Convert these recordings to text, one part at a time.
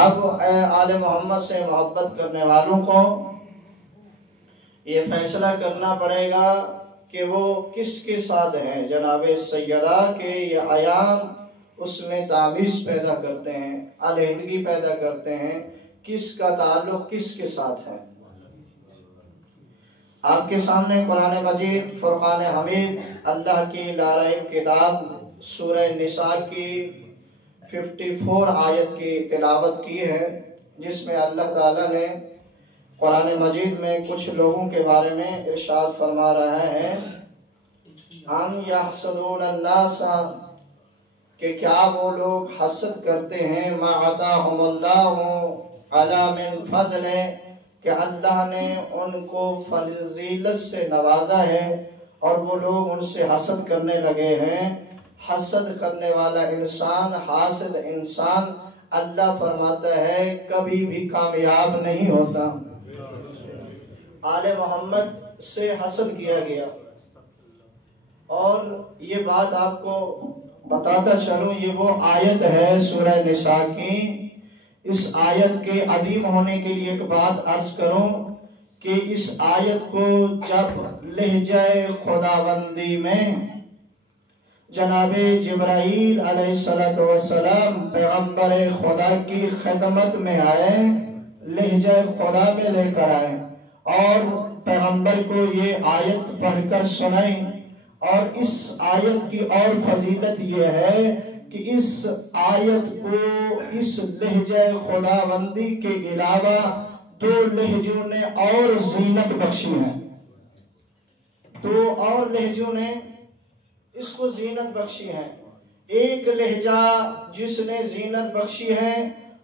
اب اے آل محمد سے محبت کرنے والوں کو یہ فیصلہ کرنا پڑے گا کہ وہ کس کے ساتھ ہیں۔ جناب سیدہ کے یہ ایام اس میں تامیز پیدا کرتے ہیں، علیحدگی پیدا کرتے ہیں، کس کا تعلق کس کے ساتھ ہے۔ آپ کے سامنے قرآن مجید فرقان حمید اللہ کی لا ریب کتاب سورہ نساء کی 54 آیت کی تلاوت کی ہے، جس میں اللہ تعالیٰ نے قرآن مجید میں کچھ لوگوں کے بارے میں ارشاد فرما رہا ہے، ہم یحسدون الناس، کہ کیا وہ لوگ حسد کرتے ہیں، ما عطاہم اللہ علی من فضل، کہ اللہ نے ان کو فضیلت سے نوازا ہے اور وہ لوگ ان سے حسد کرنے لگے ہیں۔ حسد کرنے والا انسان، حاسد انسان، اللہ فرماتا ہے کبھی بھی کامیاب نہیں ہوتا۔ آل محمد سے حسد کیا گیا، اور یہ بات آپ کو بتاتا چلوں، یہ وہ آیت ہے سورہ نساء کی۔ اس آیت کے عظیم ہونے کے لیے ایک بات عرض کروں کہ اس آیت کو جب لہجہ خداوندی میں جناب جبرائیل علیہ السلام پیغمبر خدا کی خدمت میں آئے، لہجہ خدا میں لے کر آئے اور پیغمبر کو یہ آیت پڑھ کر سنائیں، اور اس آیت کی اور فضیلت یہ ہے کہ اس آیت کو اس لہجہ خداوندی کے علاوہ 2 لہجوں نے اور زینت بخشی ہے، 2 اور لہجوں نے اس کو زینت بخشی ہے۔ ایک لہجہ جس نے زینت بخشی ہے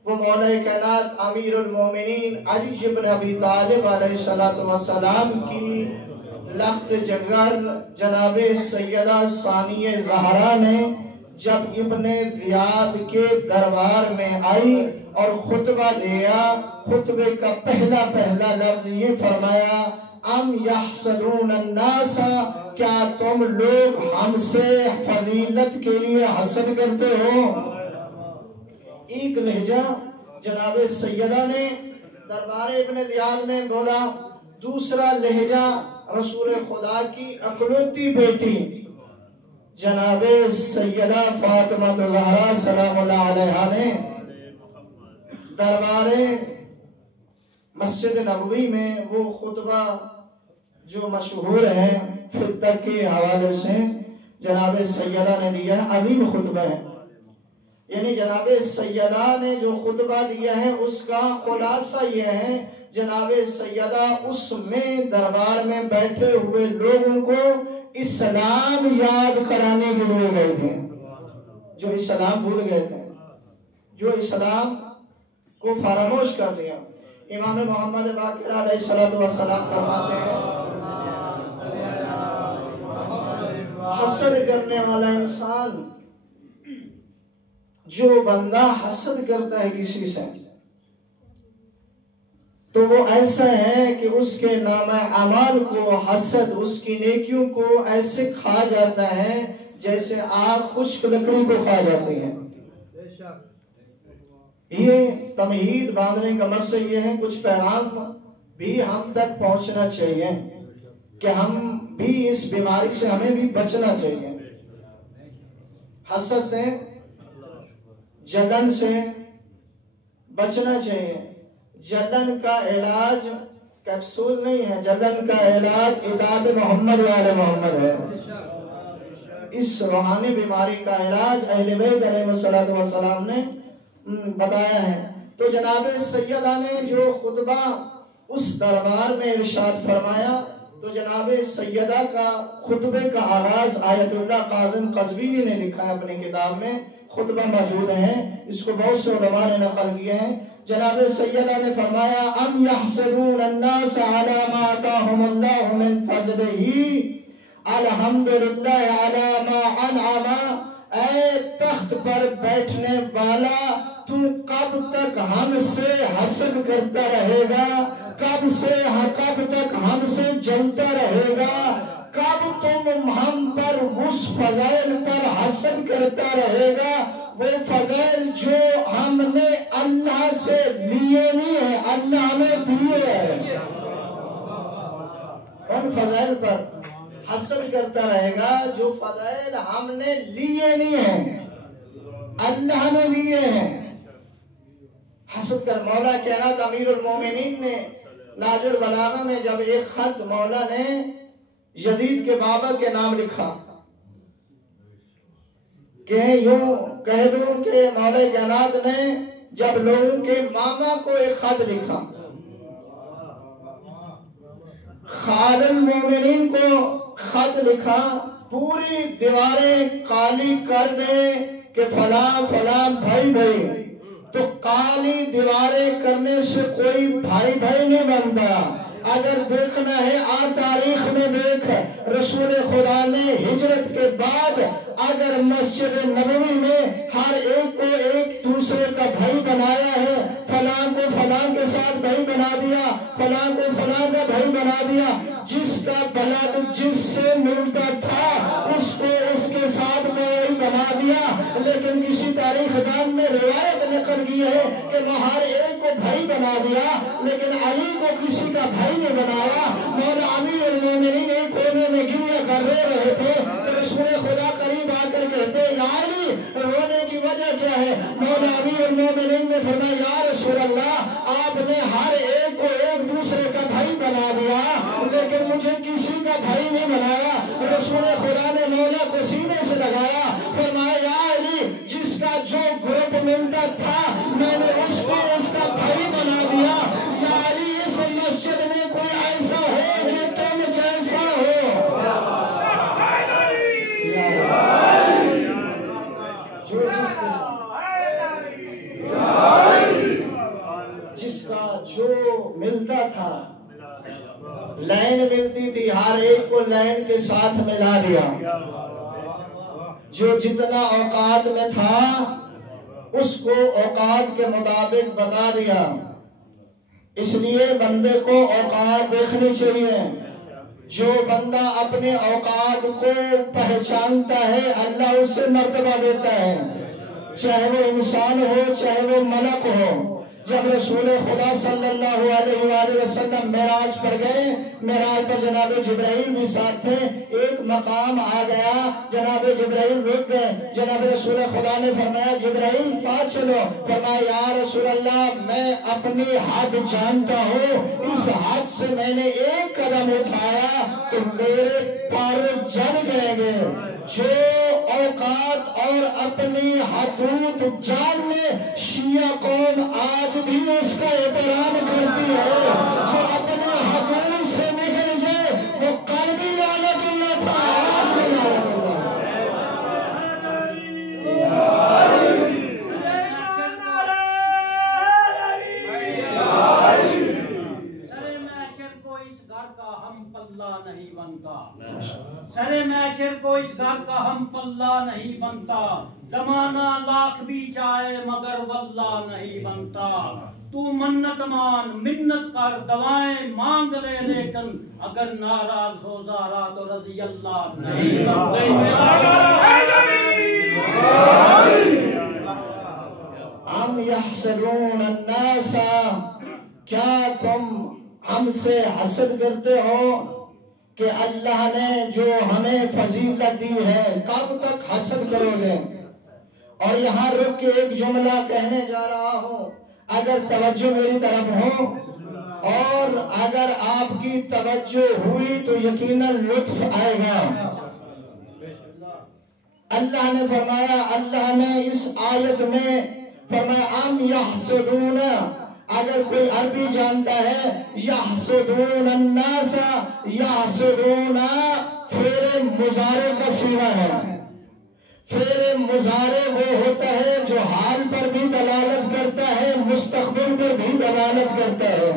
وہ مولا کائنات امیر المومنین علی بن ابی طالب علیہ السلام کی لخت جگر جناب سیدہ ثانیہ زہرا نے جب ابن زیاد کے دربار میں آئی اور خطبہ دیا، خطبے کا پہلا لفظ یہ فرمایا، ام یحسدون الناس، کیا تم لوگ ہم سے فضیلت کے لیے حسد کرتے ہو؟ ایک لہجہ جناب سیدہ نے دربار ابن زیاد میں بولا، دوسرا لہجہ رسول خدا کی اکلوتی بیٹی جناب سیدہ فاطمہ زہرا سلام اللہ علیہا نے دربار مسجد نبوی میں وہ خطبہ جو مشہور ہے فطر کے حوالے سے جناب سیدہ نے دیا ہے، عظیم خطبہ ہے، یعنی جناب سیدہ نے جو خطبہ دیا ہے اس کا خلاصہ یہ ہے، جناب سیدہ اس میں دربار میں بیٹھے ہوئے لوگوں کو اسلام یاد کرانے کے لیے گئے تھے، جو اسلام بھول گئے تھے، جو اسلام کو فراموش کر دیا۔ امام محمد باقر علیہ السلام فرماتے ہیں، حسد کرنے والا انسان، جو بندہ حسد کرتا ہے کسی سے، تو وہ ایسا ہے کہ اس کے نامہ اعمال کو حسد اس کی نیکیوں کو ایسے کھا جاتا ہے جیسے آگ خشک لکڑی کو کھا جاتی ہے۔ یہ تمہید باندھنے کا مقصد یہ ہے، کچھ پیغام بھی ہم تک پہنچنا چاہیے کہ ہم بھی اس بیماری سے ہمیں بھی بچنا چاہیے، حسد سے، جلن سے بچنا چاہیے۔ جلن کا علاج کیپسول نہیں ہے، جلن کا علاج اطاعت محمد و آل محمد ہے۔ اس روحانی بیماری کا علاج اہل بیت علیہ السلام نے بتایا ہے۔ تو جناب سیدہ نے جو خطبہ اس دربار میں ارشاد فرمایا، تو جناب سیدہ کا خطبے کا آغاز آیت اللہ قاظم قزوینی نے لکھا ہے اپنی کتاب میں، خطبہ موجود ہے، اس کو بہت سے علماء نے نقل کیے ہیں۔ جناب سیدہ نے فرمایا، ام یحسدون الناس علی ما آتاہم اللہ من فضلہ، الحمدللہ علی ما انعم، اے تخت پر بیٹھنے والا، تو کب تک ہم سے حسد کرتا رہے گا؟ کب تک ہم سے جلتا رہے گا؟ کب تم ہم پر اس فضائل پر حسد کرتا رہے گا؟ وہ فضائل جو ہم نے اللہ سے لیے نہیں ہیں، اللہ نے دیے ہیں، ان فضائل پر حسد کرتا رہے گا جو فضائل ہم نے لیے نہیں ہیں، اللہ نے لیے ہیں۔ حسد کر مولا کائنات امیر المومنین نے ناج البلاغہ میں جب ایک خط مولا نے یزید کے بابا کے نام لکھا کہ یوں کہہ دوں کہ مولا کائنات نے جب لوگوں کے ماما کو ایک خط لکھا، خال المومنین کو خط لکھا، پوری دیواریں کالی کر دے کہ فلاں فلاں بھائی بھائی، تو کالی دیواریں کرنے سے کوئی بھائی بھائی نہیں بنتا۔ اگر دیکھنا ہے تاریخ میں دیکھ، رسول خدا نے ہجرت کے بعد اگر مسجد نبوی میں ہر ایک کو ایک دوسرے کا بھائی بنایا ہے، فلاں کو فلاں کے ساتھ بھائی بنا دیا، فلاں کو فلاں کا بھائی بنا دیا، جس کا بلد جس سے ملتا تھا اس کو اس کے ساتھ بھائی بنا دیا۔ لیکن کسی تاریخ دان نے روایت نقل کی ہے کہ وہ ہر ایک کو بھائی بنا دیا لیکن علی کو کسی کا بھائی نہیں بنایا۔ مولا امیر المومنین ایک کونے میں گریہ کر رہے تھے تو رسول خدا قریب آ کر کہتے یا علی رونے کی وجہ کیا ہے؟ مولا امیر المومنین نے فرمایا یا رسول اللہ آپ نے ہر ایک کو ایک دوسرے کا بھائی بنا دیا لیکن مجھے کسی کا بھائی نہیں بنایا۔ رسول خدا نے مولا کو سینے سے لگایا، فرمایا یا علی جس کا جو گروپ ملتا تھا میں نے اس کو اس کا بھائی بنا دیا۔ یا علی اس مسجد میں کوئی ایسا ہو جو تم جیسا ہو، جو جس کا جو ملتا تھا، لائن ملتی تھی ہر ایک کو لائن کے ساتھ ملا دیا، جو جتنا اوقات میں تھا اس کو اوقات کے مطابق بتا دیا۔ اس لیے بندے کو اوقات دیکھنی چاہیے۔ جو بندہ اپنے اوقات کو پہچانتا ہے اللہ اس سے مرتبہ دیتا ہے، چاہے وہ انسان ہو چاہے وہ ملک ہو۔ جب رسول خدا صلی اللہ علیہ وآلہ وسلم معراج پر گئے، معراج پر جناب جبرائیل بھی ساتھ تھے، ایک مقام آ گیا، جناب جبرائیل رک گئے، جناب رسول خدا نے فرمایا جبرائیل فات چلو، فرمایا یا رسول اللہ میں اپنی حد جانتا ہوں، اس حد سے میں نے ایک قدم اٹھایا تو میرے پر جل جائیں گے۔ جو اوقات اور اپنی حدود جان لے شیعہ قوم آج بھی اس کا احترام کرتی ہے، جو اپنے حدود سے نکل جائے وہ قلبی لعنت اللہ تھا، آج بھی لعنت سرے محشر کو اس گھر کا ہم پلہ نہیں بنتا، زمانہ لاکھ بھی چاہے مگر واللہ نہیں بنتا۔ تو منت مان منت کر دعائیں مانگ لے لیکن اگر ناراض ہو زارا تو رضی اللہ نہیں ام یحسدون الناس، کیا تم ہم سے حسد کرتے ہو کہ اللہ نے جو ہمیں فضیلت دی ہے، کب تک حسد کرو گے؟ اور یہاں رک کے ایک جملہ کہنے جا رہا ہوں، اگر توجہ میری طرف ہو اور اگر آپ کی توجہ ہوئی تو یقیناً لطف آئے گا۔ اللہ نے فرمایا، اللہ نے اس آیت میں فرمایا ام یحسدون، اگر کوئی عربی جانتا ہے یحسدون الناس، یحسدون فعل مضارع کا صیغہ ہے۔ فعل مضارع وہ ہوتا ہے جو حال پر بھی دلالت کرتا ہے، مستقبل پر بھی دلالت کرتا ہے،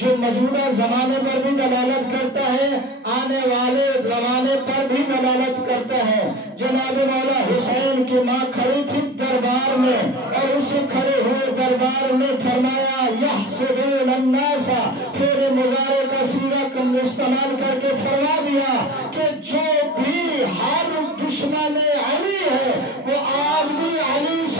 جو موجودہ زمانے پر بھی دلالت کرتا ہے، آنے والے زمانے پر بھی دلالت کرتا ہے۔ جناب مولا حسین کی ماں کھڑی تھی دربار میں اور اسے کھڑے ہوئے دربار میں فرمایا یحسدون الناس، فعل مضارع کا صیغہ استعمال کر کے فرما دیا کہ جو بھی ہر دشمن علی ہے وہ آج بھی علی سے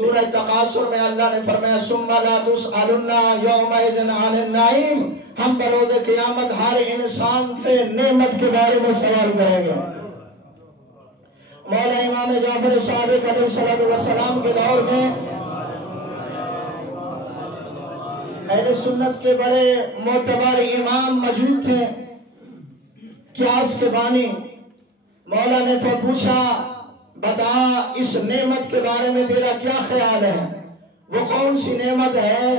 سورہ تکاثر میں اللہ نے فرمایا ثم لا تسألن یومئذ عن النعیم، ہم بروز قیامت ہر انسان سے نعمت کے بارے میں سوال کریں گے۔ مولا امام جعفر صادق علیہ السلام کے دور میں اہل سنت کے بڑے معتبر امام موجود تھے، قیاس کے بانی۔ مولا نے پوچھا بتا اس نعمت کے بارے میں تیرا کیا خیال ہے، وہ کون سی نعمت ہے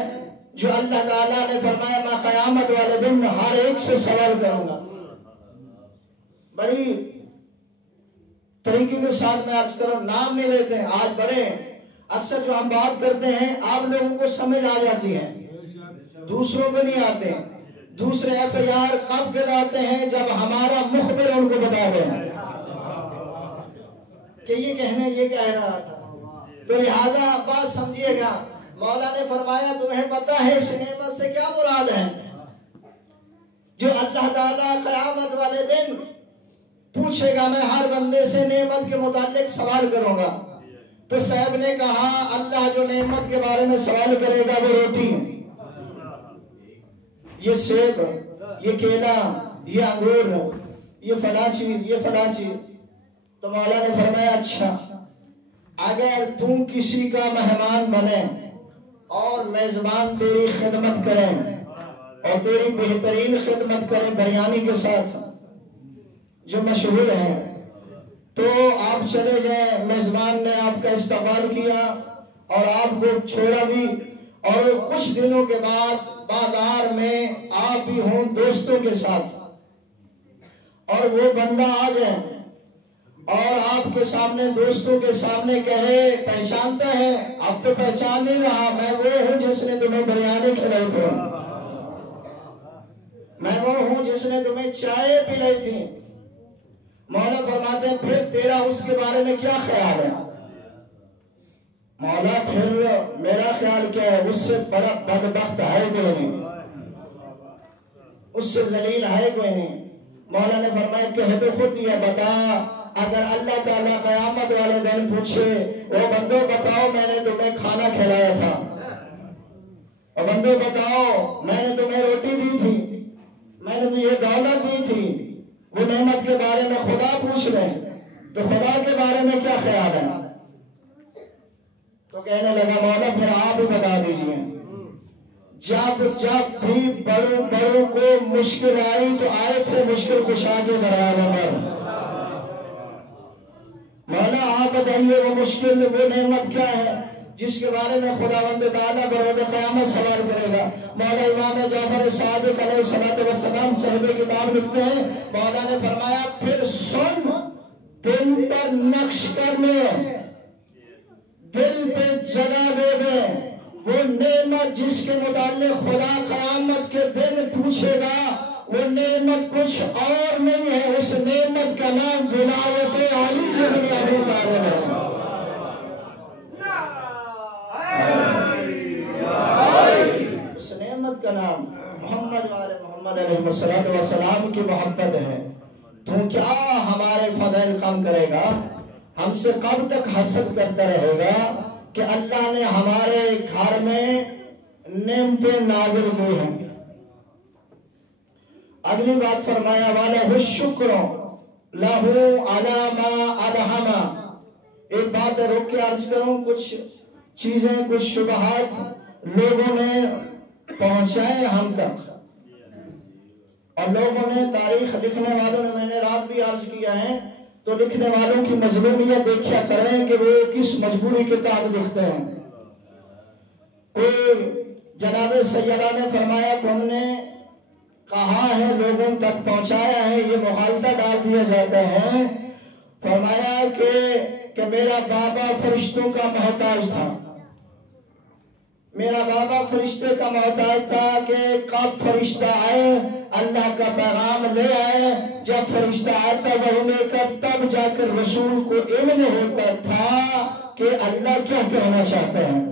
جو اللہ تعالیٰ نے فرمایا میں قیامت والے دن ہر ایک سے سوال کروں گا۔ بڑی طریقے کے ساتھ میں عرض کروں، نام نہیں لیتے ہیں، آج بڑے اکثر جو ہم بات کرتے ہیں آپ لوگوں کو سمجھ آ جاتی ہے، دوسروں کو نہیں آتے۔ دوسرے FIR کب کراتے ہیں جب ہمارا مخبر ان کو بتا دیں کہ یہ کہنے یہ کہہ رہا تھا، تو لہذا بات سمجھیے گا۔ مولا نے فرمایا تمہیں پتہ ہے اس نعمت سے کیا مراد ہے جو اللہ تعالیٰ قیامت والے دن پوچھے گا، میں ہر بندے سے نعمت کے متعلق سوال کروں گا۔ تو صاحب نے کہا اللہ جو نعمت کے بارے میں سوال کرے گا وہ روٹی ہے، یہ سیب، یہ کیلا، یہ انگور، یہ فلاں چیز، یہ فلاں چیز۔ تو مولا نے فرمایا اچھا اگر تم کسی کا مہمان بنے اور میزبان تیری خدمت کرے اور تیری بہترین خدمت کرے بریانی کے ساتھ جو مشہور ہے، تو آپ چلے جائیں، میزبان نے آپ کا استقبال کیا اور آپ کو چھوڑا بھی، اور کچھ دنوں کے بعد بازار میں آپ بھی ہوں دوستوں کے ساتھ، اور وہ بندہ آ جائے اور آپ کے سامنے دوستوں کے سامنے کہے پہچانتا ہے، اب تو پہچان نہیں رہا، میں وہ ہوں جس نے تمہیں بریانی کھلائی تھی، میں وہ ہوں جس نے تمہیں چائے پلائی تھی۔ مولا فرماتے ہیں پھر تیرا اس کے بارے میں کیا خیال ہے؟ مولا پھر میرا خیال کیا ہے، اس سے بڑا بدبخت ہے کوئی نہیں، اس سے ذلیل ہے کوئی نہیں۔ مولا نے فرمایا کہہ تو خود دیا، بتا اگر اللہ تعالیٰ قیامت والے دن پوچھے وہ بندوں بتاؤ میں نے تمہیں کھانا کھلایا تھا، اور بندوں بتاؤ میں نے تمہیں روٹی دی تھی، میں نے تمہیں یہ دولت دی تھی، وہ نعمت کے بارے میں خدا پوچھ رہے ہیں تو خدا کے بارے میں کیا خیال ہے؟ تو کہنے لگا مولا پھر آپ ہی بتا دیجئے، جب بھی بڑوں کو مشکل آئی تو آئے تھے مشکل کشا کے دروازے پر، مولا آپ بتائیے وہ مشکل وہ نعمت کیا ہے جس کے بارے میں خداوند تعالیٰ بروز قیامت سوال کرے گا۔ مولا امام جعفر صادق علیہ السلام صاحب کتاب لکھتے ہیں، مولا نے فرمایا پھر سن دل پر نقش کر لے، دل پہ جگہ دے دے، وہ نعمت جس کے متعلق خدا قیامت کے دن پوچھے گا وہ نعمت کچھ اور نہیں ہے، اس نعمت کا نام ولایت علی بن ابی طالب ہے۔ اس نعمت کا نام محمد علیہ السلام کی محبت ہے۔ تو کیا ہمارے فضائل کم کرے گا؟ ہم سے کب تک حسد کرتا رہے گا کہ اللہ نے ہمارے گھر میں نعمتیں نازل کی ہیں۔ اگلی بات فرمایا وَلَهُ الشُّكْرُ لَهُ عَلَى مَا أَلْهَمَ۔ ایک بات روک کے عرض کروں، کچھ چیزیں کچھ شبہات لوگوں نے پہنچائے ہم تک، اور لوگوں نے تاریخ لکھنے والوں نے، میں نے رات بھی عرض کیا ہے، تو لکھنے والوں کی مظلومیت دیکھا کریں کہ وہ کس مجبوری کے تحت لکھتے ہیں۔ کوئی جناب سیدہ نے فرمایا تو ہم نے کہا ہے لوگوں تک پہنچایا ہے، یہ مغالطہ ڈال دیا جاتا ہے۔ فرمایا کہ میرا بابا فرشتوں کا محتاج تھا، میرا بابا فرشتے کا محتاج تھا کہ کب فرشتہ آئے اللہ کا پیغام لے آئے، جب فرشتہ آتا وہی لے کر تب جا کر رسول کو علم ہوتا تھا کہ اللہ کیا کہنا چاہتے ہیں۔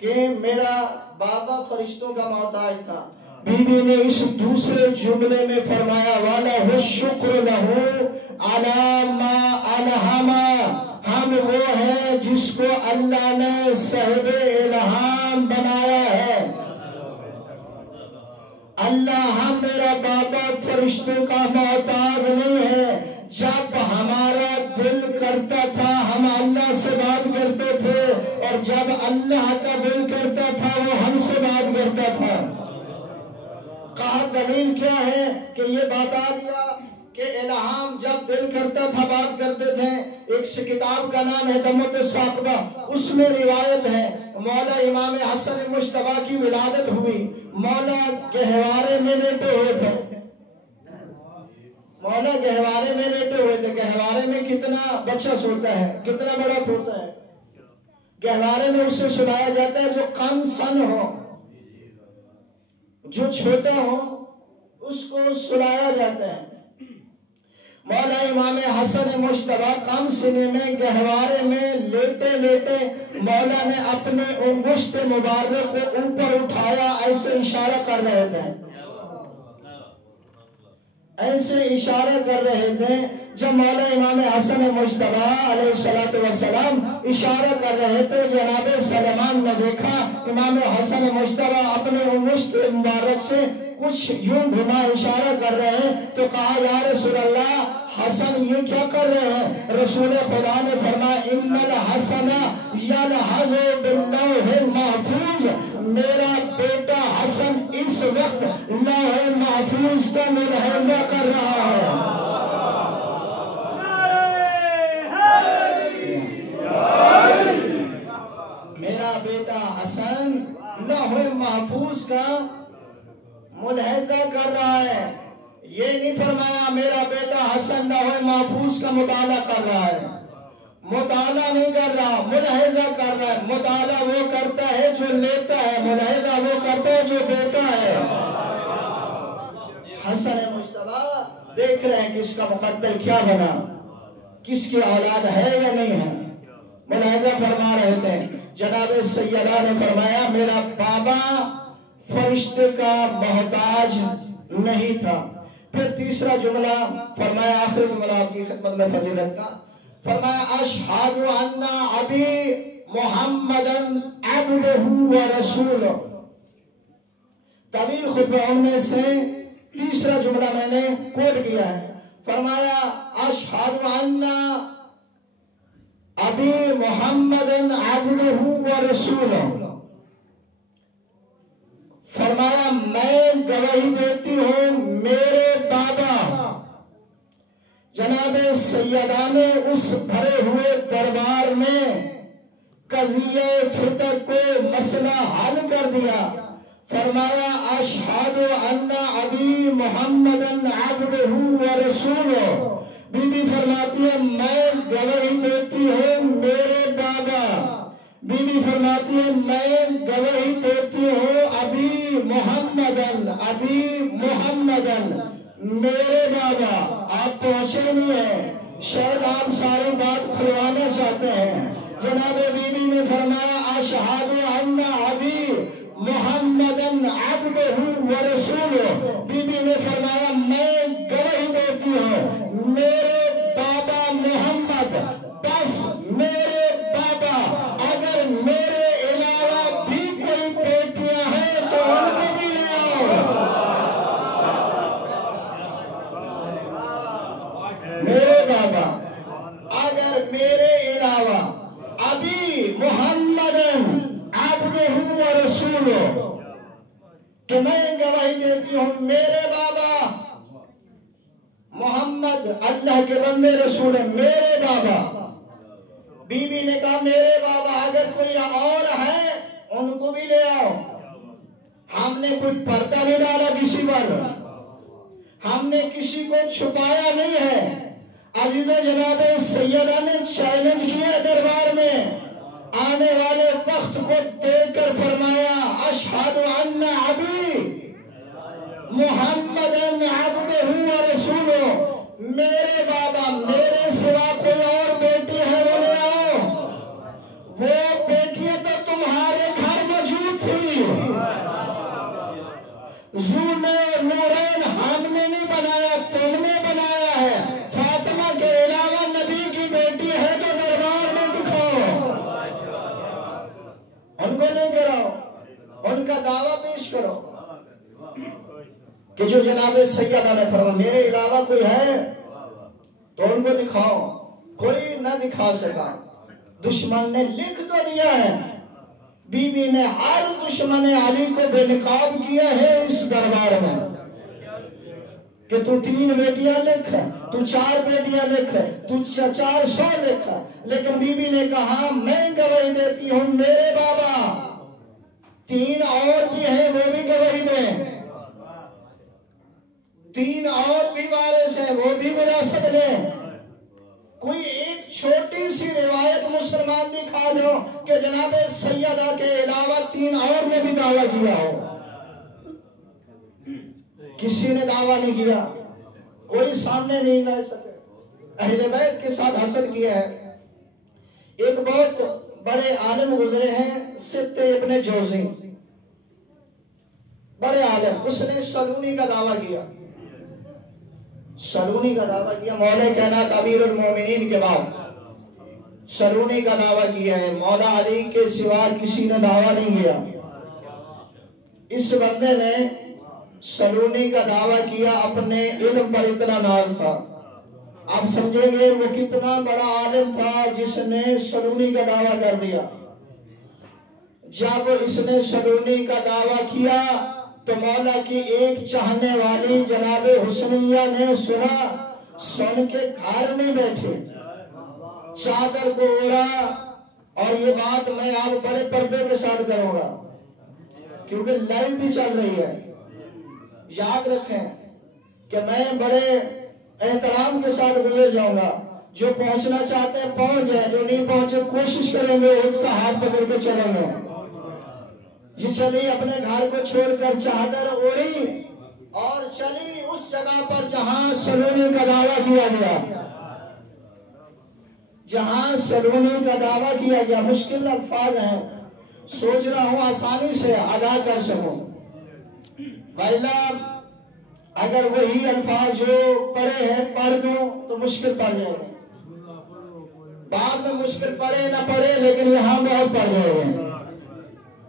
کہ میرا بابا فرشتوں کا محتاج تھا۔ بی بی نے اس دوسرے جملے میں فرمایا وَلَهُ الشُّكْرُ لَهُ عَلَى مَا أَلْهَمَ، ہم وہ ہیں جس کو اللہ نے صاحب الہام بنایا ہے۔ اللہ میرا بابا فرشتوں کا محتاج نہیں ہے۔ جب ہمارا دل کرتا تھا ہم اللہ سے بات کرتے تھے، اور جب اللہ کا دل کرتا تھا وہ ہم سے بات کرتا تھا۔ کہا دلیل کیا ہے کہ یہ بتا دیا کہ الہام جب دل کرتا تھا بات کرتے تھے۔ ایک کتاب کا نام ہے دمت الثاقبہ، اس میں روایت ہے مولا امام حسن مجتبیٰ کی ولادت ہوئی۔ مولا گہوارے میں لیٹے ہوئے تھے، مولا گہوارے میں لیٹے ہوئے تھے۔ گہوارے میں کتنا بچہ سوتا ہے، کتنا بڑا سوتا ہے؟ گہوارے میں اسے سلایا جاتا ہے جو کم سن ہو، جو چھوٹا ہو اس کو سلایا جاتا ہے۔ مولا امام حسن مجتبیٰ کم سنے میں گہوارے میں لیٹے لیٹے مولا نے اپنے انگشت مبارک کو اوپر اٹھایا، ایسے اشارہ کر رہے تھے، ایسے اشارہ کر رہے تھے۔ جب مولا امام حسن مجتبیٰ علیہ السلام اشارہ کر رہے تھے، جناب سلیمان نے دیکھا امام حسن مجتبیٰ اپنے انگشت مبارک سے کچھ یوں گھما اشارہ کر رہے ہیں، تو کہا یا رسول اللہ حسن یہ کیا کر رہے ہیں؟ رسول خدا نے فرمایا ان الحسن یلحظ باللوح المحفوظ، میرا بیٹا حسن اس وقت لوح محفوظ کا ملاحظہ کر رہا ہے۔ میرا بیٹا حسن لوح محفوظ کا ملاحظہ کر رہا ہے۔ یہ نہیں فرمایا میرا بیٹا حسن لوح محفوظ کا مطالعہ کر رہا ہے، مطالعہ نہیں کر رہا، ملاحظہ کر رہا ہے۔ مطالعہ وہ کرتا ہے جو لیتا ہے، ملاحظہ وہ کرتا ہے جو دیتا ہے۔ حسن مجتبیٰ دیکھ رہے ہیں کہ اس کا مقدر کیا بنا، کس کی اولاد ہے یا نہیں ہے، ملاحظہ فرما رہے تھے۔ جناب سیدہ نے فرمایا میرا بابا فرشتے کا محتاج نہیں تھا۔ پھر تیسرا جملہ فرمایا، آخری جملہ آپ کی خدمت میں فضیلت کا، فرمایا اشہد ان ابی محمدا عبدہ و رسولہ۔ طویل خطبہ ان میں سے تیسرا جملہ میں نے کوٹ کیا ہے، فرمایا اشہد ان ابی محمدا عبدہ و رسولہ۔ فرمایا میں گواہی دیتی ہوں میرے بابا جناب سیدہ نے اس بھرے ہوئے دربار میں قضیہ فتق کو مسئلہ حل کر دیا۔ فرمایا اشہد ان ابی محمدا عبدہ و رسولہ۔ بی بی فرماتی ہے میں گواہی دیتی ہوں میرے بابا، بی بی فرماتی ہے میں گواہی دیتی ہوں ابی محمدن، ابی محمدن میرے بابا۔ آپ پہنچے نہیں ہیں، شاید آپ ساری بات کھلوانا چاہتے ہیں۔ جناب بی بی نے فرمایا اشہد ان ابی محمدن عبدہ و رسولہ۔ بی بی نے فرمایا میں گواہی دیتی ہوں میرے بابا محمد، بس میرے بابا اگر میرے علاوہ بھی کوئی بیٹیاں ہیں تو ان کو بھی لے آؤ۔ میرے بابا اگر میرے علاوہ ابھی محمدن عبدہ و رسولہ، کہ میں گواہی دیتی ہوں میرے بابا محمد اللہ کے بندے رسول ہے، میرے بابا۔ بی بی نے کہا میرے بابا اگر کوئی اور ہے ان کو بھی لے آؤ۔ ہم نے کوئی پردہ نہیں ڈالا کسی پر، ہم نے کسی کو چھپایا نہیں ہے۔ عزیز جناب سیدہ نے چیلنج کیا دربار میں، آنے والے وقت کو دیکھ کر فرمایا اشہد ان ابی محمدن عبدہ و رسولہ، میرے بابا میرے سوا کوئی اور بیٹی ہے وہ لے آؤ۔ وہ بیٹیاں تو تمہارے گھر موجود تھی، نورین ہم نے نہیں بنایا تم نے بنایا ہے۔ فاطمہ کے علاوہ نبی کی بیٹی ہے تو دربار میں دکھاؤ۔ ان کا دعویٰ پیش کرو کہ جو جناب سیدہ نے فرمایا میرے علاوہ کوئی ہے تو ان کو دکھاؤ، کوئی نہ دکھا سکا۔ دشمن نے لکھ تو دیا ہے، بی بی نے ہر دشمن علی کو بے نقاب کیا ہے اس دربار میں کہ تو 3 بیٹیاں لکھ، تو 4 بیٹیاں لکھ، تو 400 لکھ، لیکن بی بی نے کہا میں گواہی دیتی ہوں میرے بابا 3 اور بھی ہیں، وہ بھی گواہی دیں، 3 اور بھی وارث ہیں، وہ بھی وراثت لیں۔ کوئی ایک چھوٹی سی روایت مسلمان دکھا دو کہ جناب سیدہ کے علاوہ 3 اور نے بھی دعویٰ کیا ہو۔ کسی نے دعویٰ نہیں کیا، کوئی سامنے نہیں لا سکے۔ اہل بیت کے ساتھ حسد کیا ہے۔ ایک بہت بڑے عالم گزرے ہیں سبط ابن جوزی، بڑے عالم، اس نے سلونی کا دعویٰ کیا، سلونی کا دعویٰ کیا، مولا کائنات امیر المومنین کے بعد سلونی کا دعویٰ کیا ہے، مولا علی کے سوا کسی نے دعویٰ نہیں کیا۔ اس بندے نے سلونی کا دعویٰ کیا، اپنے علم پر اتنا ناز تھا۔ آپ سمجھیں گے وہ کتنا بڑا عالم تھا جس نے سلونی کا دعویٰ کر دیا۔ جب اس نے سلونی کا دعویٰ کیا تو مولا کی ایک چاہنے والی جناب حسنیہ نے سنا، سن کے گھر میں بیٹھے، چادر کو اوڑا، اور یہ بات میں آپ بڑے پردے کے ساتھ کروں گا کیونکہ لائیو بھی چل رہی ہے۔ یاد رکھیں کہ میں بڑے احترام کے ساتھ گزر جاؤں گا، جو پہنچنا چاہتے ہیں پہنچ جائیں، جو نہیں پہنچے کوشش کریں گے اس کا ہاتھ پکڑ کے چلیں گے۔ یہ چلی اپنے گھر کو چھوڑ کر چادر اوڑھی اور چلی اس جگہ پر جہاں سلونی کا دعویٰ کیا گیا، جہاں سلونی کا دعویٰ کیا گیا۔ مشکل الفاظ ہیں، سوچ رہا ہوں آسانی سے ادا کر سکوں، وَإِلَّا اگر وہی الفاظ جو پڑھے ہیں پڑھ دوں تو مشکل پڑ جائے گا، بعد میں مشکل پڑھے نہ پڑھے لیکن یہاں بہت پڑ جائے گا،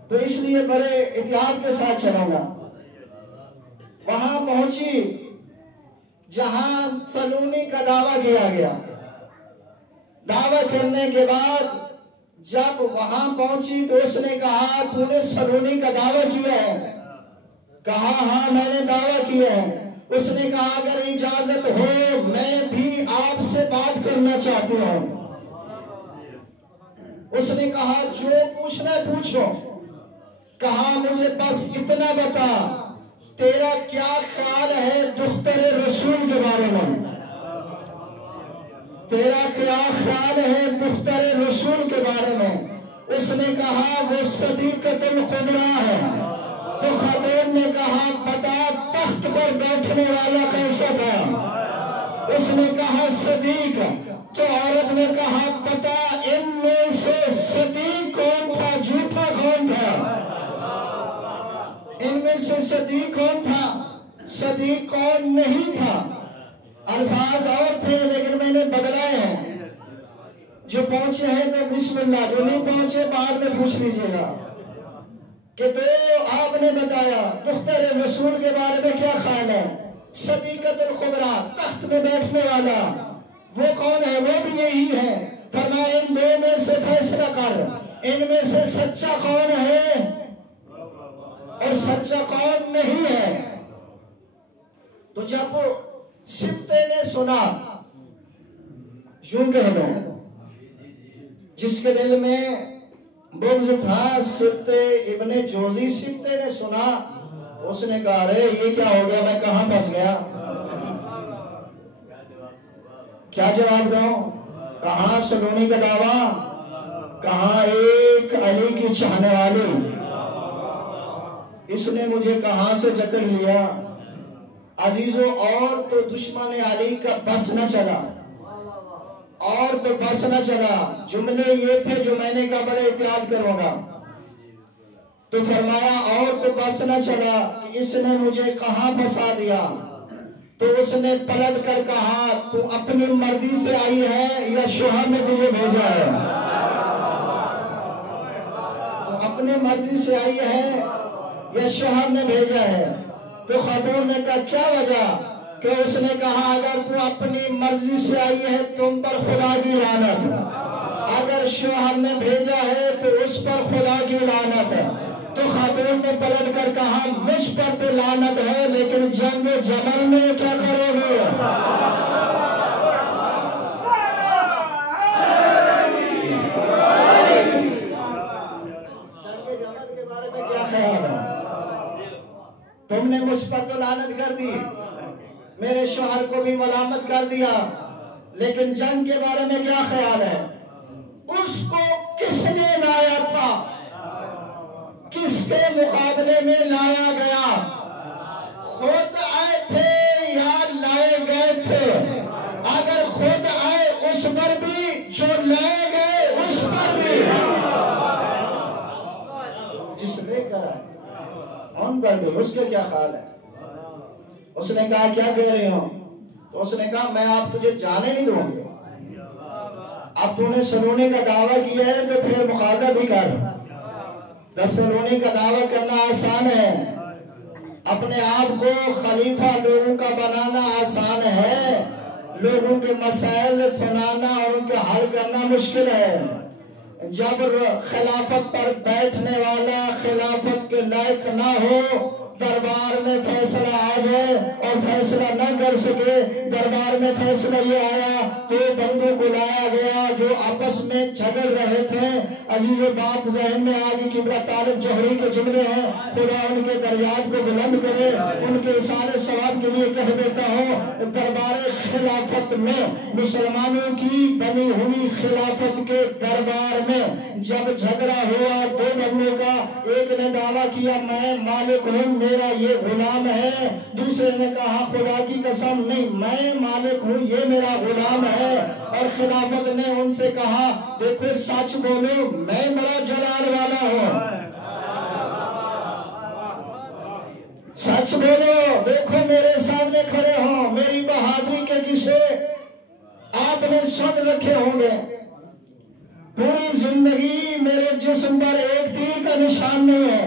تو اس لیے بڑے احتیاط کے ساتھ چلوں گا۔ وہاں پہنچی جہاں سلونی کا دعویٰ کیا گیا، دعویٰ کرنے کے بعد جب وہاں پہنچی تو اس نے کہا تو نے سلونی کا دعویٰ کیا ہے؟ کہا ہاں میں نے دعویٰ کیا ہے۔ اس نے کہا اگر اجازت ہو میں بھی آپ سے بات کرنا چاہتی ہوں۔ اس نے کہا جو پوچھنا پوچھو۔ کہا مجھے بس اتنا بتا تیرا کیا خیال ہے دختر رسول کے بارے میں، تیرا کیا خیال ہے دختر رسول کے بارے میں؟ اس نے کہا وہ صدیقۃ الکبریٰ ہے۔ تو خاتون نے کہا بتا تخت پر بیٹھنے والا کیسا تھا؟ اس نے کہا صدیق۔ تو عورت نے کہا بتا ان میں سے صدیق کون تھا، جھوٹا کون تھا؟ ان میں سے صدیق کون تھا؟ صدیق کون نہیں تھا؟ الفاظ اور تھے لیکن میں نے بدلائے ہیں، جو پہنچے ہیں تو بسم اللہ، جو نہیں پہنچے بعد میں پوچھ لیجئے گا۔ کہ تو آپ نے بتایا دختر رسول کے بارے میں کیا خیال ہے؟ صدیقۃ الکبریٰ، تخت میں بیٹھنے والا، وہ کون ہے؟ وہ بھی یہی ہے۔ فرمایا ان دو میں سے فیصلہ کر، ان میں سے سچا کون ہے اور سچا کون نہیں ہے؟ تو جب سبطے نے سنا، یوں کہہ دو جس کے دل میں بغض تھا، سبط ابن جوزی سبطے نے سنا، اس نے کہا رے یہ کیا ہو گیا، میں کہاں پھنس گیا؟ کیا جواب دوں؟ کہاں سلونی کا دعویٰ، کہاں ایک علی کی چاہنے والی، اس نے مجھے کہاں سے جکڑ لیا۔ عزیزو اور تو دشمن علی کا بس نہ چلا، اور تو بس نہ چلا، جملے یہ تھے جو میں نے کہا بڑے احتیاط کروں گا۔ تو فرمایا اور تو بس نہ چلا کہ اس نے مجھے کہاں پھنسا دیا۔ تو اس نے پلٹ کر کہا تو اپنی مرضی سے آئی ہے یا شوہر نے تجھے بھیجا ہے؟ تو اپنی مرضی سے آئی ہے یا شوہر نے بھیجا ہے؟ تو خاتون نے کہا کیا وجہ؟ کہ اس نے کہا اگر تو اپنی مرضی سے آئی ہے تم پر خدا کی لعنت، اگر شوہر نے بھیجا ہے تو اس پر خدا کی لعنت ہے۔ تو خاتون نے پلٹ کر کہا مجھ پر تو لعنت ہے لیکن جنگ جمل میں کیا کرو گے؟ جنگ جمل کے بارے میں کیا خیال ہے؟ تم نے مجھ پر تو لعنت کر دی، میرے شوہر کو بھی ملامت کر دیا، لیکن جنگ کے بارے میں کیا خیال ہے؟ اس کو کس نے لایا تھا؟ کس کے مقابلے میں لایا گیا؟ خود آئے تھے یا لائے گئے تھے؟ اگر خود آئے اس پر بھی، جو لائے گئے اس پر بھی، جس لے کر آئے ان پر بھی، اس کے کیا خیال ہے؟ اس نے کہا کیا کہہ رہے ہو؟ تو اس نے کہا میں آپ تجھے جانے نہیں دوں گی، اب تو نے سلونے کا دعویٰ کیا ہے تو پھر مخاطب بھی کر۔ سلونے کا دعویٰ کرنا آسان ہے، اپنے آپ کو خلیفہ لوگوں کا بنانا آسان ہے، لوگوں کے مسائل سنانا اور ان کے حل کرنا مشکل ہے۔ جب خلافت پر بیٹھنے والا خلافت کے لائق نہ ہو، دربار میں فیصلہ آ جائے اور فیصلہ نہ کر سکے، دربار میں فیصلہ یہ آیا تو بندوں کو لایا گیا جو آپس میں جھگڑ رہے تھے۔ عزیز و بات ذہن میں آگے قبلہ طالب جوہری کے جملے ہیں، خدا ان کے درجات کو بلند کرے، ان کے احسان ثواب کے لیے کہہ دیتا ہوں، دربار خلافت میں مسلمانوں کی بنی ہوئی خلافت کے دربار میں جب جھگڑا ہوا دو بندوں کا، ایک نے دعویٰ کیا میں مالک ہوں، میرا یہ غلام ہے، دوسرے نے کہا خدا کی قسم نہیں میں مالک ہوں، یہ میرا غلام ہے، اور خلافت نے ان سے کہا دیکھو سچ بولو میں بڑا جلال والا ہوں، سچ بولو، دیکھو میرے سامنے کھڑے ہوں، میری بہادری کے قصے آپ نے سن رکھے ہوں گے، پوری زندگی میرے جسم پر ایک تیر کا نشان نہیں ہے،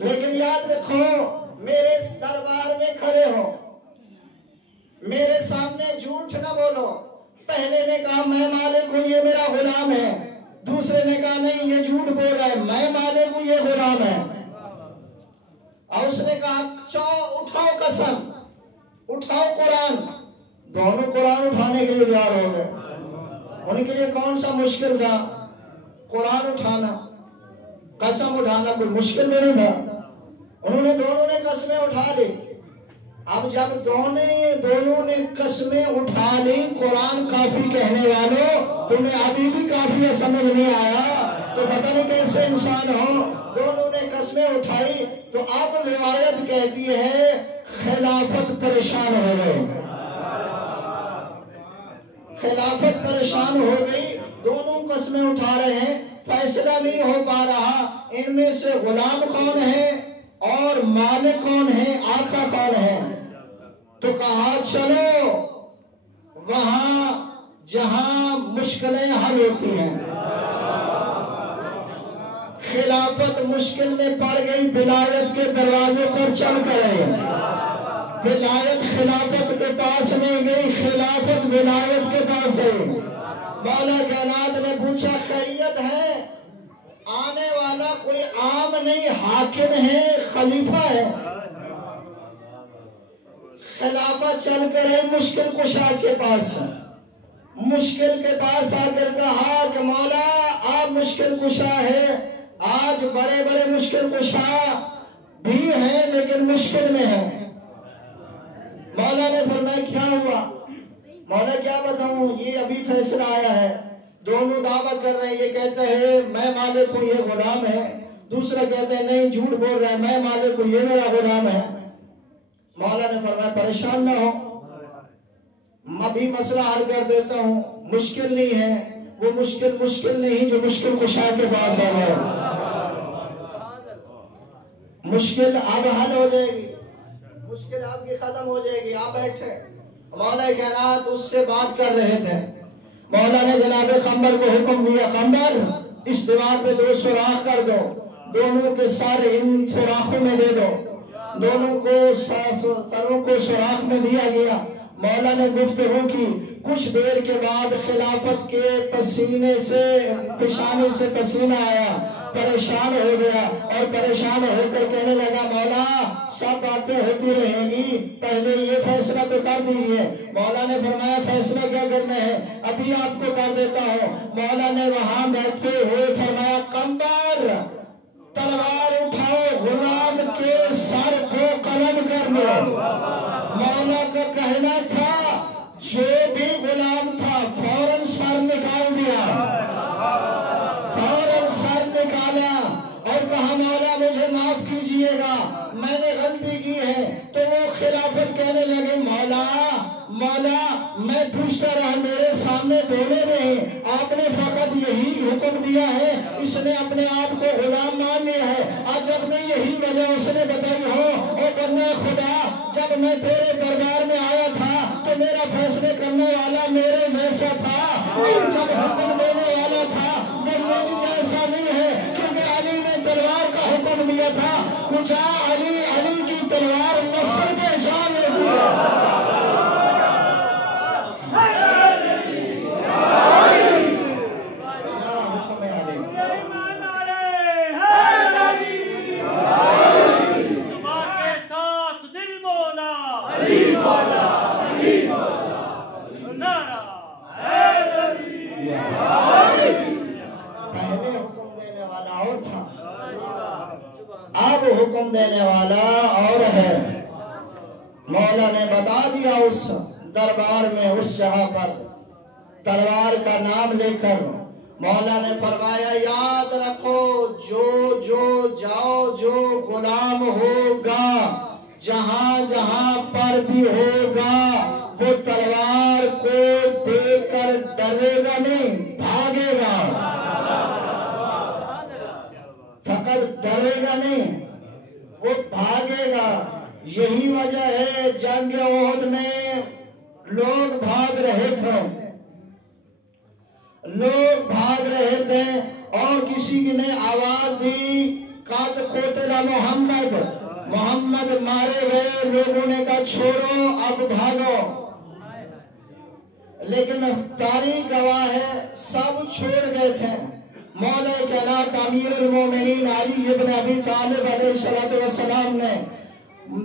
لیکن یاد رکھو میرے دربار میں کھڑے ہو، میرے سامنے جھوٹ نہ بولو۔ پہلے نے کہا میں مالک ہوں یہ میرا غلام ہے، دوسرے نے کہا نہیں یہ جھوٹ بول رہا ہے میں مالک ہوں یہ غلام ہے، اور اس نے کہا اٹھاؤ قسم، اٹھاؤ قرآن، دونوں قرآن اٹھانے کے لیے تیار ہو گئے۔ ان کے لیے کون سا مشکل تھا؟ قرآن اٹھانا، قسم اٹھانا کوئی مشکل نہیں تھا، انہوں نے دونوں نے قسمیں اٹھا لی۔ اب جب دونوں نے قسمیں اٹھا لی، قرآن کافی کہنے والوں تمہیں ابھی بھی کافی سمجھ نہیں آیا تو پتہ نہیں کیسے انسان ہو، دونوں نے قسمیں اٹھائی تو اب روایت کہتی ہے خلافت پریشان ہو گئی، خلافت پریشان ہو گئی، دونوں قسمیں اٹھا رہے ہیں، فیصلہ نہیں ہو پا رہا ان میں سے غلام کون ہے اور مالک کون ہے، آقا کون ہے۔ تو کہا چلو وہاں جہاں مشکلیں حل ہوتی ہیں، خلافت مشکل میں پڑ گئی، ولایت کے دروازے پر چل کر ولایت خلافت کے پاس نہیں گئی، خلافت ولایت کے پاس ہے۔ مولا کائنات نے پوچھا خیریت ہے؟ آنے والا کوئی عام نہیں، حاکم ہے، خلیفہ ہے۔ خلافت چل کر ہے مشکل کشا کے پاس، مشکل کے پاس آ کر کہا کہ مولا آپ مشکل کشا ہے، آج بڑے بڑے مشکل کشا بھی ہیں لیکن مشکل میں ہیں۔ مولا نے فرمایا کیا ہوا؟ مولا کیا بتاؤں، یہ ابھی فیصلہ آیا ہے، دونوں دعویٰ کر رہے ہیں، یہ کہتے ہیں میں مالک ہوں یہ غلام ہے، دوسرا کہتے ہیں نہیں جھوٹ بول رہا ہے میں مالک ہوں یہ میرا غلام ہے۔ مولا نے فرمایا پریشان نہ ہو، میں بھی مسئلہ حل کر دیتا ہوں، مشکل نہیں ہے، وہ مشکل نہیں جو مشکل کشا کے پاس ہے، مشکل اب حل ہو جائے گی، مشکل آپ کی ختم ہو جائے گی، آپ بیٹھے۔ مولا کائنات اس سے بات کر رہے تھے، مولا نے جناب خنبر کو حکم دیا خنبر اس دیوار پہ 2 سوراخ کر دو، دونوں کے سر ان سوراخوں میں دے دو. دونوں کو سروں کو سوراخ میں دیا گیا. مولا نے گفتگو کی. کچھ دیر کے بعد خلافت کے پسینے سے پیشانی سے پسینہ آیا. پریشان ہو گیا اور پریشان ہو کر کہنے لگا مولا سب باتیں ہوتی رہیں گی, پہلے یہ فیصلہ تو کر دیجیے. مولا نے فرمایا فیصلہ کیا کرنا ہے, ابھی آپ کو کر دیتا ہوں. مولا نے وہاں بیٹھے ہوئے فرمایا قمبر تلوار اٹھاؤ, غلام کے سر کو قلم کر دو. مولا کا کہنا تھا جو بھی غلام تھا فوراً سر نکال دیا, فوراً سر نکالا اور کہا مولا مجھے معاف کیجئے گا, میں نے غلطی کی ہے. تو وہ خلافت کہنے لگے مولا مولا میں پوچھتا رہا, میرے سامنے بولے نہیں, آپ نے فقط یہی حکم دیا ہے, اس نے اپنے آپ کو غلام مان لیا ہے. آج جب نے یہی وجہ اس نے بتائی ہو, اور بندہ خدا جب میں تیرے دربار میں آیا تھا تو میرا فیصلے کرنے والا میرے جیسا تھا, اور جب حکم دینے والا تھا وہ مجھ جیسا نہیں ہے, کیونکہ علی نے تلوار کا حکم دیا تھا. کچھ علی علی کی تلوار نصر کے سامنے دیا. اب حکم دینے والا اور ہے. مولا نے بتا دیا اس دربار میں, اس جگہ پر تلوار کا نام لے کر مولا نے فرمایا یاد رکھو جو جو جاؤ جو غلام ہوگا جہاں جہاں پر بھی ہوگا وہ تلوار کو دے کر ڈرے گا نہیں, بھاگے گا. فقط ڈرے گا نہیں, وہ بھاگے گا. یہی وجہ ہے جنگ احد میں لوگ بھاگ رہے تھے, لوگ بھاگ رہے تھے, اور کسی نے آواز دی قد قتل محمد, محمد مارے گئے. لوگوں نے کہا چھوڑو اب بھاگو, لیکن تاریخ گواہ ہے سب چھوڑ گئے تھے. مولا کائنات امیر المومنین علی ابن ابی طالب علیہ السلام نے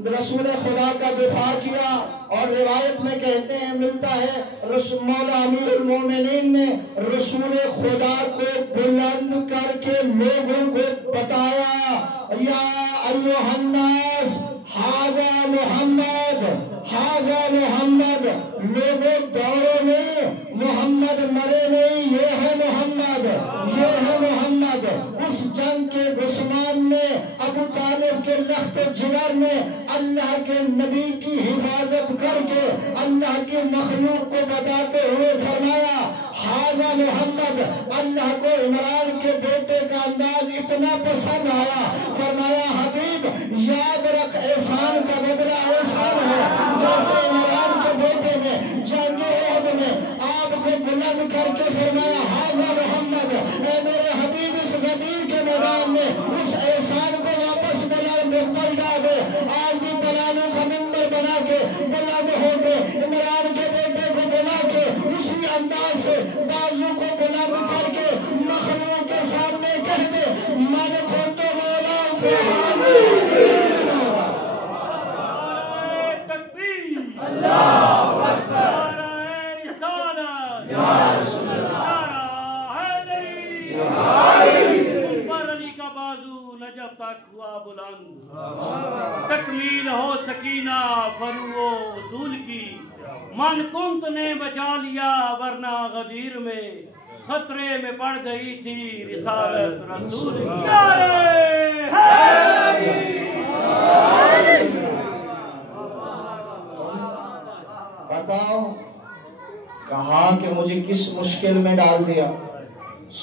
رسول خدا کا دفاع کیا, اور روایت میں کہتے ہیں ملتا ہے مولا امیر المومنین نے رسول خدا کو بلند کر کے لوگوں کو بتایا یا ایھا الناس ھذا محمد, ھذا محمد. لوگوں دوڑو نہیں, محمد مرے نہیں, یہ ہے محمد, یہ ہے محمد. اس جنگ کے عثمان نے ابو طالب کے لخت جگر نے اللہ کے نبی کی حفاظت کر کے اللہ کی مخلوق کو بتاتے ہوئے فرمایا ھذا محمد. اللہ کو عمران کے بیٹے کا انداز اتنا پسند آیا, فرمایا حبیب یاد رکھ احسان کا بدلہ احسان ہے. جیسے عمران کے بیٹے نے جنگ احد میں آپ کو بلند کر کے فرمایا ھذا محمد, اے میرے حبیب اس غدیر کے میدان میں اس احسان کو واپس پلٹا دے. آج بھی پلانوں کا منبر بنا کے بلند ہو کے عمران کے بیٹے کو بنا کے اسی انداز سے بازو کو بلند کر کے مخلوق کے سامنے کہہ دے من کنت مولا فی ھذا تکبیر, اللہ اکبر, رسالت یا رسول اللہ, حیدری پر علی کا بازو نجف تک ہوا بلند. تکمیل ہو سکینہ فروغ اصول کی, من کنت نے بچا لیا ورنہ غدیر میں خطرے میں پڑ گئی تھی رسالت رسول کی. بتاؤ کہا کہ مجھے کس مشکل میں ڈال دیا,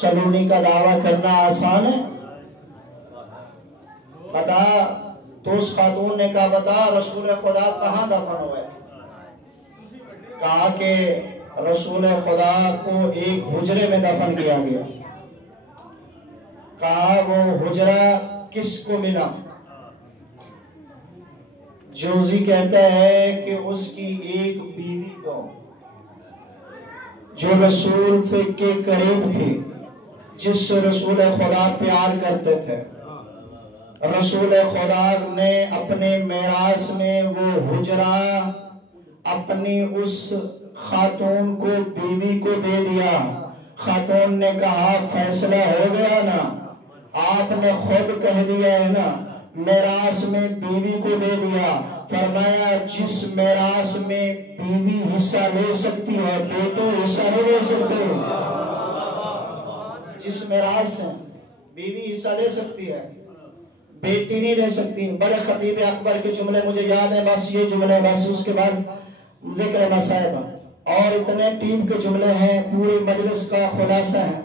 سلونی کا دعویٰ کرنا آسان ہے. بتا تو اس خاتون نے کہا بتا رسول خدا کہاں دفن ہوئے. کہا کہ رسول خدا کو ایک حجرے میں دفن کیا گیا. کہا وہ حجرہ کس کو ملا؟ جوزی کہتا ہے کہ اس کی ایک بیوی کو جو رسول کے قریب تھی، جس سے رسول خدا پیار کرتے تھے، رسول خدا نے اپنے میراث میں وہ حجرہ اپنی اس خاتون کو، بیوی کو دے دیا۔ خاتون نے کہا فیصلہ ہو گیا نا، آپ نے خود کہہ دیا ہے نا، میراث میں بیوی کو دے دیا۔ فرمایا جس میراث میں بیوی حصہ لے سکتی ہے، بیٹے حصہ نہیں لے سکتے۔ جس میراث سے بیوی حصہ لے سکتی ہے، بیٹی نہیں لے سکتی۔ بڑے خطیب اکبر کے جملے مجھے یاد ہیں، بس یہ جملے، بس اس کے بعد ذکر مسائب، اور اتنے ٹیم کے جملے ہیں، پوری مجلس کا خلاصہ ہے،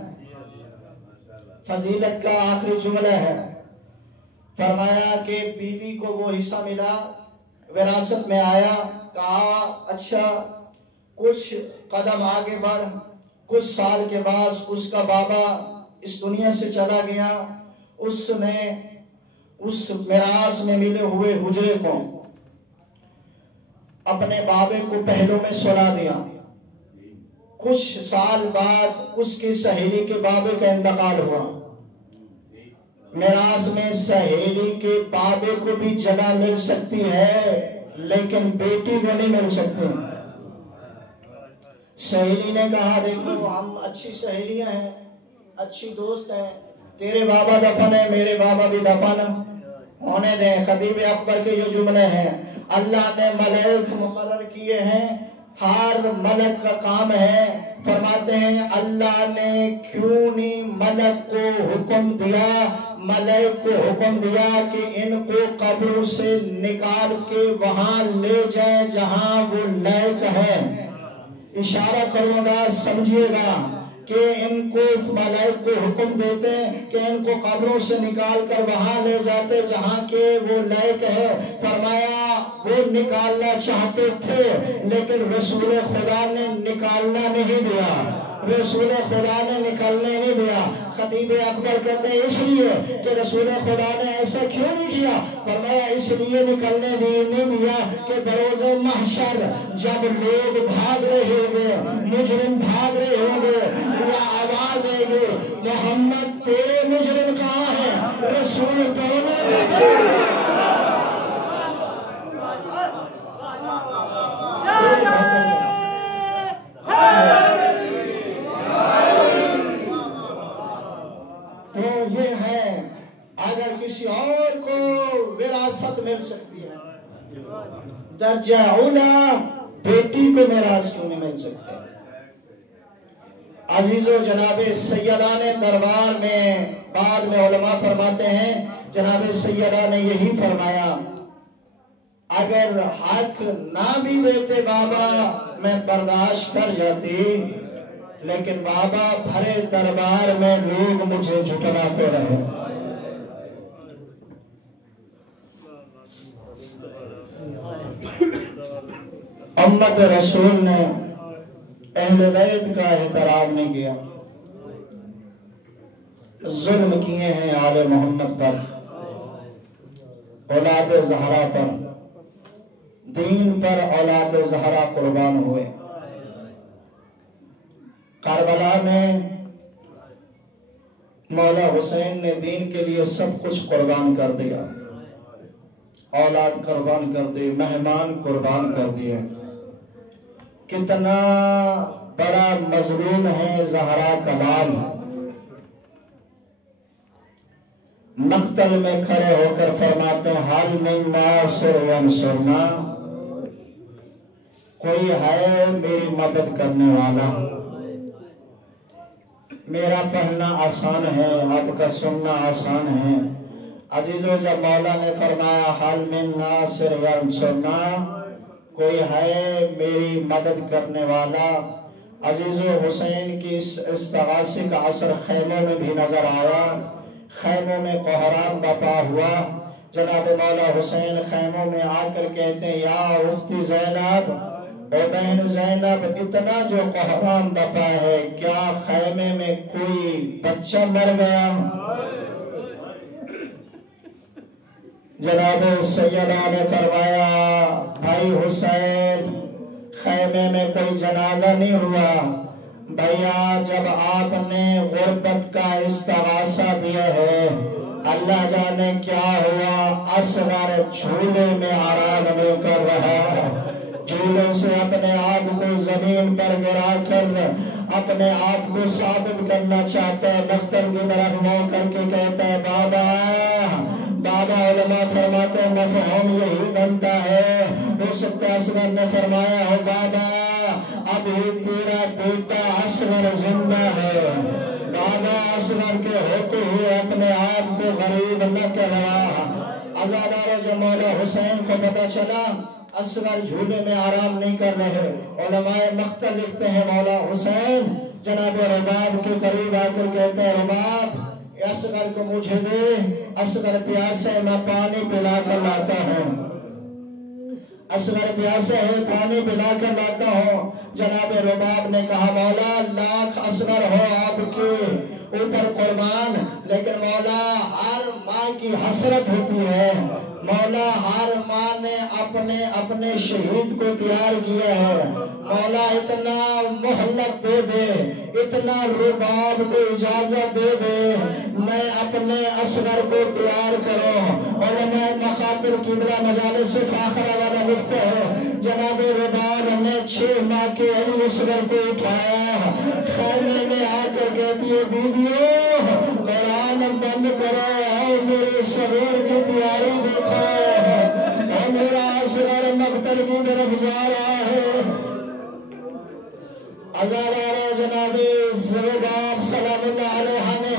فضیلت کا آخری جملہ ہے۔ فرمایا کہ بیوی کو وہ حصہ ملا، وراثت میں آیا۔ کہا اچھا کچھ قدم آگے بڑھ، کچھ سال کے بعد اس کا بابا اس دنیا سے چلا گیا۔ اس نے اس میراث میں ملے ہوئے حجرے کو اپنے بابے کو پہلو میں سلا دیا۔ کچھ سال بعد اس کی سہیلی کے بابے کا انتقال ہوا۔ میراث میں سہیلی کے بابے کو بھی جگہ مل سکتی ہے، لیکن بیٹی کو نہیں مل سکتی۔ سہیلی نے کہا دیکھو ہم اچھی سہیلیاں ہیں، اچھی دوست ہیں، تیرے بابا دفن ہے، میرے بابا بھی دفن ہونے دیں۔ خطیب اکبر کے یہ جملے ہیں، اللہ نے ملائک مقرر کیے ہیں، ہر ملک کا کام ہے۔ فرماتے ہیں اللہ نے کیوں نہیں ملک کو حکم دیا، ملائک کو حکم دیا کہ ان کو قبروں سے نکال کے وہاں لے جائیں جہاں وہ لائق ہے۔ اشارہ کروں گا سمجھیے گا کہ ان کو ملائک کو حکم دیتے کہ ان کو قبروں سے نکال کر وہاں لے جاتے جہاں کے وہ لائق ہے۔ فرمایا وہ نکالنا چاہتے تھے لیکن رسول خدا نے نکالنا نہیں دیا، رسول خدا نے نکلنے نہیں دیا۔ خطیب اکبر کہتے ہیں اس لیے کہ رسول خدا نے ایسا کیوں نہیں کیا؟ فرمایا اس لیے نکلنے نہیں دیا کہ بروز محشر جب لوگ بھاگ رہے ہوں گے، مجرم بھاگ رہے ہوں گے، یا آواز آئے گی محمد تیرے مجرم کہاں ہے؟ رسول دونوں نے تو یہ ہے اگر کسی اور کو وراثت مل سکتی ہے، درجہ اولا بیٹی کو میراث کیوں نہیں مل سکتے؟ عزیزو جناب سیدان دربار میں بعد میں علماء فرماتے ہیں، جناب سیدہ نے یہی فرمایا اگر حق نہ بھی دیتے بابا میں برداشت کر جاتی، لیکن بابا بھرے دربار میں لوگ مجھے جھٹلاتے رہے۔ امت رسول نے اہل بیت کا احترام نہیں کیا، ظلم کیے ہیں آل محمد پر، اولاد زہرا پر، دین پر اولاد زہرا قربان ہوئے۔ کربلا میں مولا حسین نے دین کے لیے سب کچھ قربان کر دیا، اولاد قربان کر دی، مہمان قربان کر دیے۔ کتنا بڑا مظلوم ہے زہرا کمال، مقتل میں کھڑے ہو کر فرماتے ہیں حال من ناصر ینصرنا، کوئی ہے میری مدد کرنے والا؟ میرا پڑھنا آسان ہے، آپ کا سننا آسان ہے۔ عزیزو جب مولا نے فرمایا حال من ناصر ینصرنا، کوئی ہے میری مدد کرنے والا، عزیزو حسین کی اس استغاثے کا اثر خیموں میں بھی نظر آیا، خیموں میں قہرام بپا ہوا۔ جناب مولا حسین خیموں میں آ کر کہتے ہیں یا اخت زینب اور بہن زینب اتنا جو قہرام بپا ہے، کیا خیمے میں کوئی بچہ مر گیا؟ جناب سیدہ نے فرمایا بھائی حسین خیمے میں کوئی جنازہ نہیں ہوا بھیا، جب آپ نے غربت کا استغاثہ دیا ہے اللہ جانے کیا ہوا، اصغر جھولے میں آرام نہیں کر رہا، جھولے سے اپنے آپ کو زمین پر گرا کر اپنے آپ کو ثابت کرنا چاہتا ہے، مختل کی طرف منہ کر کے کہتا ہے بابا بابا۔ علماء فرماتے ہیں مفہوم یہی بنتا ہے، ہو سکتا اصغر نے فرمایا ہو بابا اب ہی پورا بیٹا اصغر زندہ ہے، بابا اصغر کے ہوتے ہوئے اپنے آپ کو غریب نہ کرا۔ عزاداروں جو مولا حسین کو پتہ چلا اصغر جھولے میں آرام نہیں کر رہے، علماء مختل لکھتے ہیں مولا حسین جناب رباب کے قریب آ کر کہتے ہیں رباب اصغر کو مجھے دے، اصغر پیاسے ہے میں پانی پلا کر لاتا ہوں، اصغر پیاسے ہے پانی پلا کر لاتا ہوں۔ جناب رباب نے کہا مولا لاکھ اصغر ہو آپ کے اوپر قربان، لیکن مولا ہر ماں کی حسرت ہوتی ہے، مولا ہر ماں نے اپنے شہید کو تیار کیا ہے، مولا اتنا مہلت دے دے، اتنا رباب کو اجازت دے دے میں اپنے اصغر کو تیار کروں۔ علماء مخاطر قبلہ مجالس فاخرہ والا لکھتے ہیں جناب رباب نے 6 ماہ کے اصغر کو اٹھایا، خیمے میں آ کر کہتی ہے بیویو قرآن بند کرو، آؤ میرے صغیر کی تیاری دیکھو، اور میرا اصغر مقتل کی طرف جا رہا ہے۔ عزادارہ جناب رباب سلام اللہ علیہ نے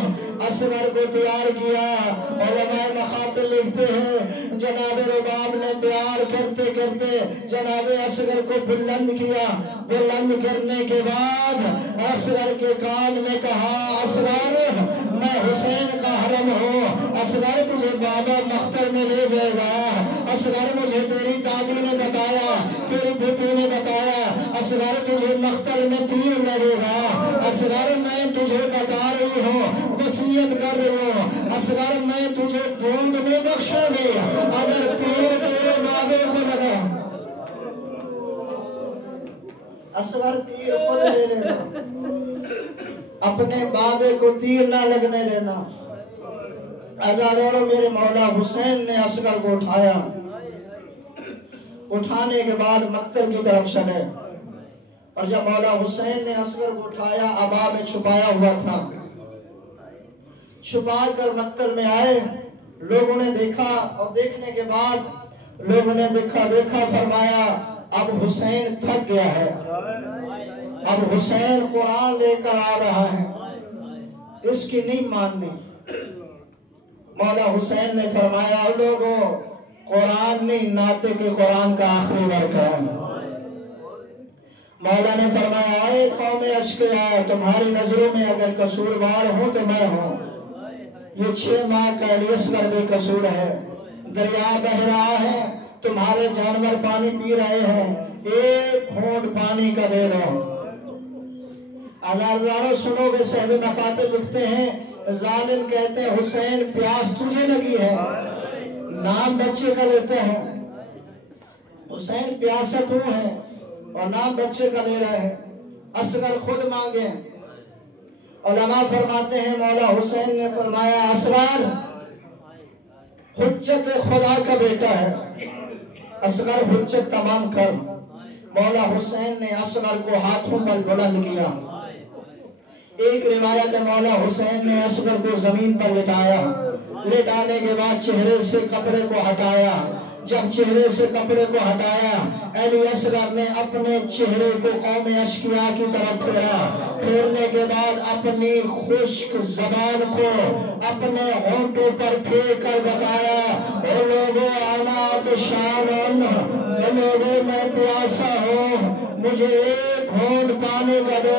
اصغر کو تیار کیا، علماء مخاطب لکھتے ہیں جناب رباب نے تیار کرتے کرتے جناب اصغر کو بلند کیا، بلند کرنے کے بعد اصغر کے کان میں کہا اصغر میں حسین کا حرم ہوں، اصغر تجھے بابا مختل میں لے جائے گا، اصغر مجھے تیری دادی نے بتایا، تیری بھوٹی نے بتایا، اصغر تجھے مختل میں تیر لگے گا، اصغر میں تجھے بتا رہی ہوں وصیت کر رہی ہوں، اصغر میں تجھے دودھ میں بخشوں گی اگر تیر تیرے بابے کو لگا۔ اصغر تیر خود لے لینا، اپنے بابے کو تیر نہ لگنے دینا۔ عزاداروں میرے مولا حسین نے اصغر کو اٹھایا، اٹھانے کے بعد مقتل کی طرف چلے، اور جب مولا حسین نے اصغر کو اٹھایا عبا میں چھپایا ہوا تھا، چھپا کر مقتل میں آئے، لوگوں نے دیکھا اور دیکھنے کے بعد لوگوں نے دیکھا فرمایا اب حسین تھک گیا ہے، اب حسین قرآن لے کر آ رہا ہے، اس کی نہیں ماننی۔ مولا حسین نے فرمایا لوگوں قرآن نہیں ناطے کے قرآن کا آخری ورق ہے۔ مولا نے فرمایا اے قوم اشقیاء تمہاری نظروں میں اگر قصوروار ہوں تو میں ہوں، یہ 6 ماہ کا اصغر بے قصور ہے، دریا بہ رہا ہے، تمہارے جانور پانی پی رہے ہیں، ایک گھونٹ پانی کا دے دو۔ ہزاروں سنو گے صحابہ مخاطب لکھتے ہیں ظالم کہتے ہیں حسین پیاس تجھے لگی ہے، نام بچے کا لیتے ہیں، حسین پیاسا تو ہے اور نام بچے کا لے رہے ہیں، اصغر خود مانگے۔ علماء فرماتے ہیں مولا حسین نے فرمایا اصغر حجت خدا کا بیٹا ہے، اصغر حجت تمام کر۔ مولا حسین نے اصغر کو ہاتھوں پر بلند کیا، ایک روایت مولا حسین نے اصغر کو زمین پر لٹایا، لٹانے کے بعد چہرے سے کپڑے کو ہٹایا، جب چہرے سے کپڑے کو ہٹایا علی اصغر نے اپنے چہرے کو قوم اشقیاء کی طرف پھیرا، پھیرنے کے بعد اپنی خشک زبان کو اپنے ہونٹوں پر پھیر کر بتایا اے لوگوں انا بشارن، اے لوگوں میں پیاسا ہوں، مجھے ایک گھونٹ پانی کا دو۔